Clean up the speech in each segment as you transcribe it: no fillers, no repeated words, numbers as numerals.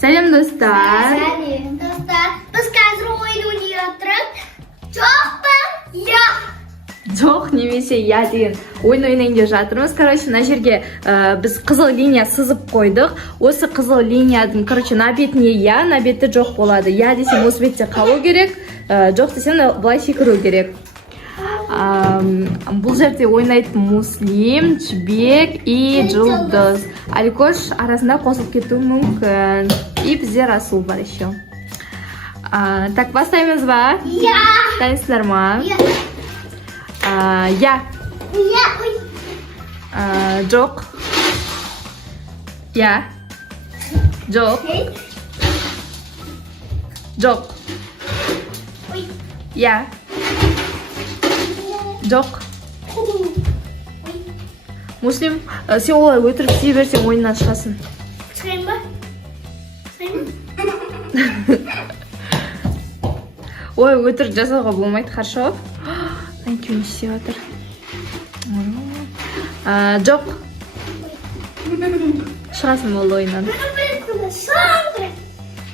Сәлем достар. Сәлем достар. Біз қазір ойын ойнай отырып, жоқ па? Я. Жоқ немесе я деген ойын ойнайын деп жатырмыз. Короче, мына жерге біз қызыл линия сызып қойдық. Осы қызыл линияның, короче, на бетіне я, на бетте жоқ болады. Я десем осы бетте қалу керек, жоқ десем былай секіру керек. Бұл жерде ойнайтын Муслим, Жібек и Жұлдыз. Аликош арасында қосылып кетуі мүмкін. И бізде Расул бар еще. Так, бастаймыз ба? Я. Дайынсыздар ма? Я. Я. Я. Жоқ. Я. Жоқ. Жоқ. Ой. Я. Жоқ. Муслим, сен олай өтірік істей берсең ойыннан шығасың. Шығайын ба? Шығайын ба? Ой, өтірік жасауға болмайды, хорошо? Нәйкеуін істеп жатыр. Жоқ. Шығасың ол ойыннан.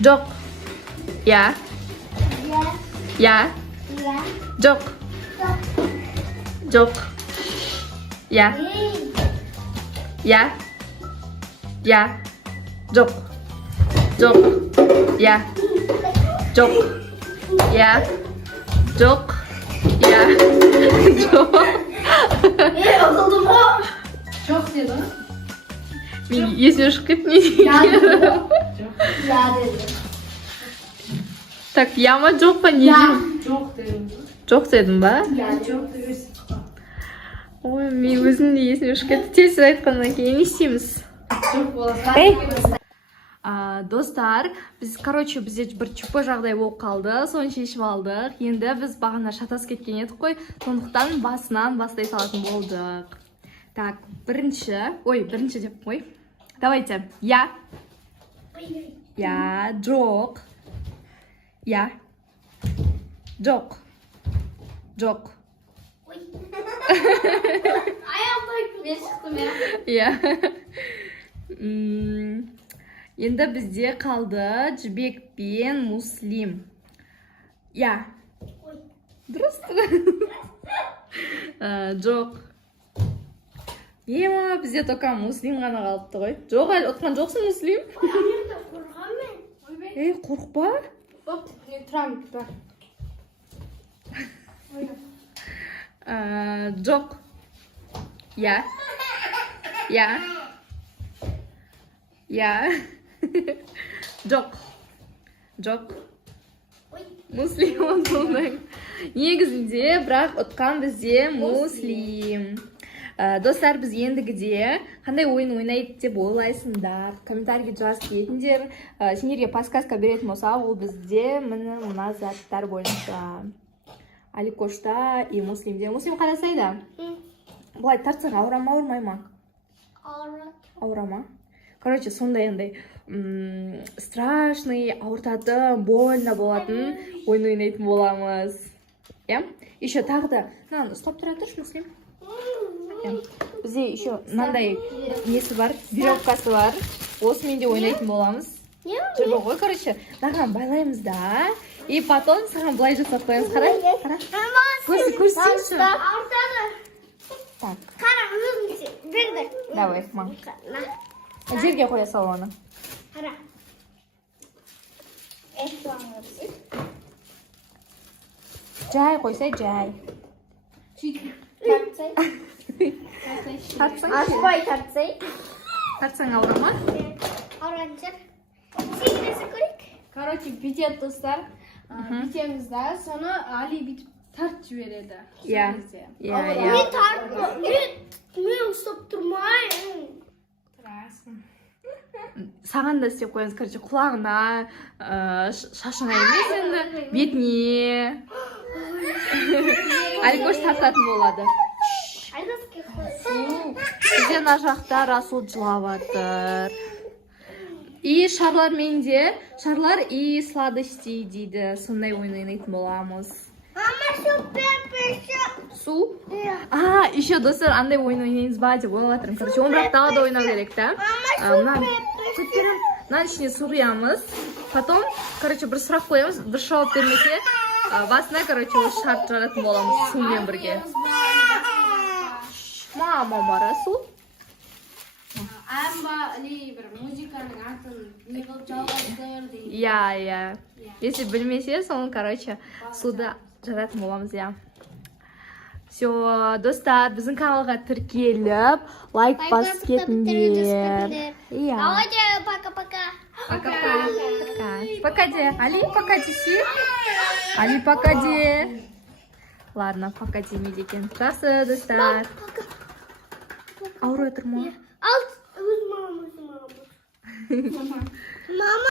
Жоқ. Я. Я. Жоқ. Жоқ. Я. Я. Я. Жоқ. Жоқ. Я. Жоқ. Я. Жоқ. Я. Жоқ. Oldu mu? Çok dedi. Мен есіме шығып кетті не Ya деген. dedi. Ya dedi. Так, я ма жоқ па не дедім? Çok dedi. Жоқ дедім ба? Ya dedi. Çok dedi. Ой, мен өзім де есіме шығып кетті. Тез айтқаннан кейін не істейміз? Çok bolası. Эй! Достар, біз, короче, бізде бір чупа жағдай болып қалды, соны шешіп алдық. Енді біз бағана шатасып кеткен едік қой, сондықтан басынан бастай салатын болдық. Так, бірінші деп қой. Давайте, я. Я, жоқ. Я. Жоқ. Жоқ. Ой. Ayağımda ben çıktım ya. Я. Енді бізде қалды Жібек пен Муслим. Я. Ой. Дұрыс. Жоқ. Ема, бізде тоқа Муслим ғана қалыпты ғой. Жоқ, әлі ұтқан жоқсың Муслим? Ayağımda korkam ben. Ей, қорықпа. Hop, neytral bir bak. Жоқ. Я. Я. Я. Жоқ. Жоқ. Ой. Муслим ұтылдың. Негізінде, бірақ ұтқан бізде Муслим. Достар, біз ендігіде қандай ойын ойнайды деп ойлайсыңдар? Комментарийге жазып кетіңдер. Сендерге подсказка беретін болса, ол бізде мына заттар бойынша. Аликошта и Муслимде. Муслим қарасайды. Бұлай тартсаң ауырмай ма? Ауырама. Короче, сондай страшный, ауыртатын, больно болатын ойын ойнайтын боламыз. Еще тағы да, ұстап тұра тұршы, Муслим. Бізде еще мынандай несі бар, веревкасы бар. Осымен де ойнайтын боламыз. Жүрбі ғой, короче, мынаған байлаймыз да. И потом саған былай жасап қоямыз. Қара. Көрсейші. Так. Қара, өзің берді. Давай, мам. Жерге қоя сал оны. Қара. Жай қойсай, жай. Тартсаң. Ашпай тартсай. Тартсаң ауырама. Ауранчар. Секіресі көрейік. Короче, bitет dostlar. Bitemiz de sonra Ali bitip tart жібереді. Я. Мен тартма. Мен ұстап тұрмайын. Тұрасың. Саған да істеп қоямыз, короче, құлағына, шашыңа емес енді, бетіне. Аликош тартатын болады. Айдаски қой. Бізде мына жақта Расул жылап жатыр. И шарлар менде, шарлар и сладости дейді. Сондай ойын ойнайтын боламыз. Мама, супер пеші. Су? Еще достар, андай ойын ойнаймыз ба деп ойлап жатырмын. Короче, он бірақ далада ойнау керек та. мынаның ішіне су құямыз. Потом, короче, бір сұрақ қоямыз, бір жауап бермесе, басына, короче, ол шарт жаратын боламыз сумен бірге. Мама бара су. Amba Ali bir muzikaның атын не қылып жалғастыр дейді. Иә. Если білмесе, соны, короче, суда жаратын боламыз, иә. Все, достар, біздің каналға тіркеліп, лайк басып кетіңдер. Иә. Давайте, пока-пока. Пока. Пока де. Али, пока десе. Али, пока де. Ладно, пока демейді екен. Жақсы, достар. Ауырып отыр ма? Al, өз мамамыз. Мама.